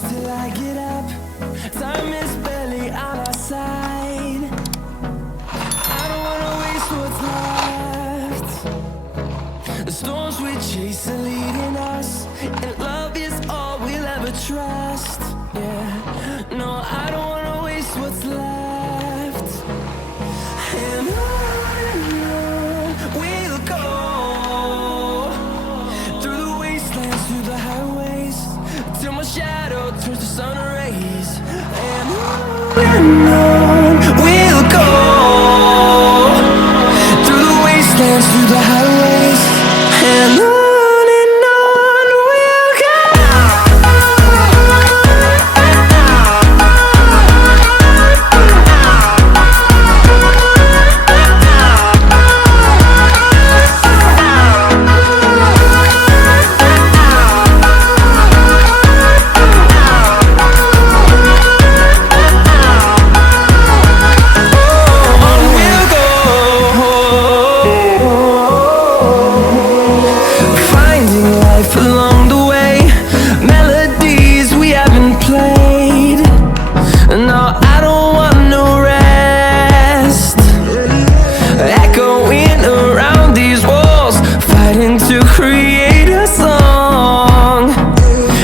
push till I get up. Time is barely on our side. I don't wanna waste what's left. The storms we chase are leading us, and love is all we'll ever trust. Yeah, no, I don't wanna waste what's left. And on we'll go, through the wastelands, through the highways, till my shadow turns to sun rays. And on we'll go, through the wastelands, through the highways, and on we'll go. Along the way, melodies we haven't played. No, I don't want no rest. Echoing around these walls, fighting to create a song.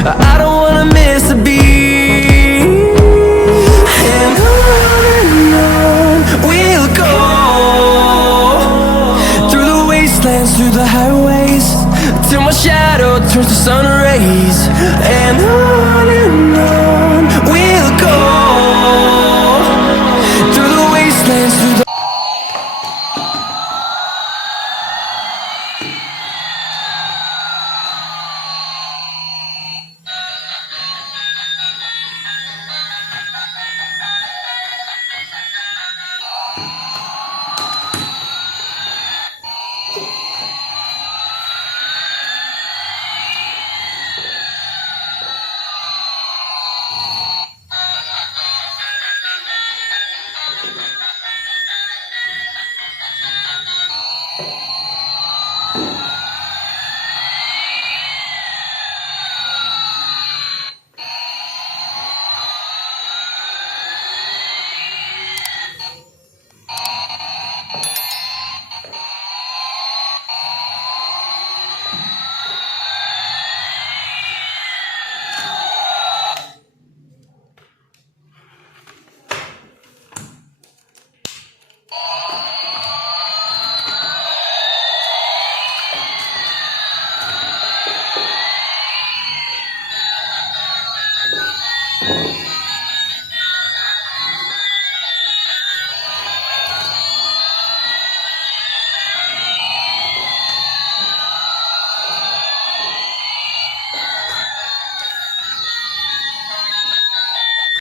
I don't wanna miss a beat. And on we'll go, through the wastelands, through the highways, till my shadow turns to sun rays. And on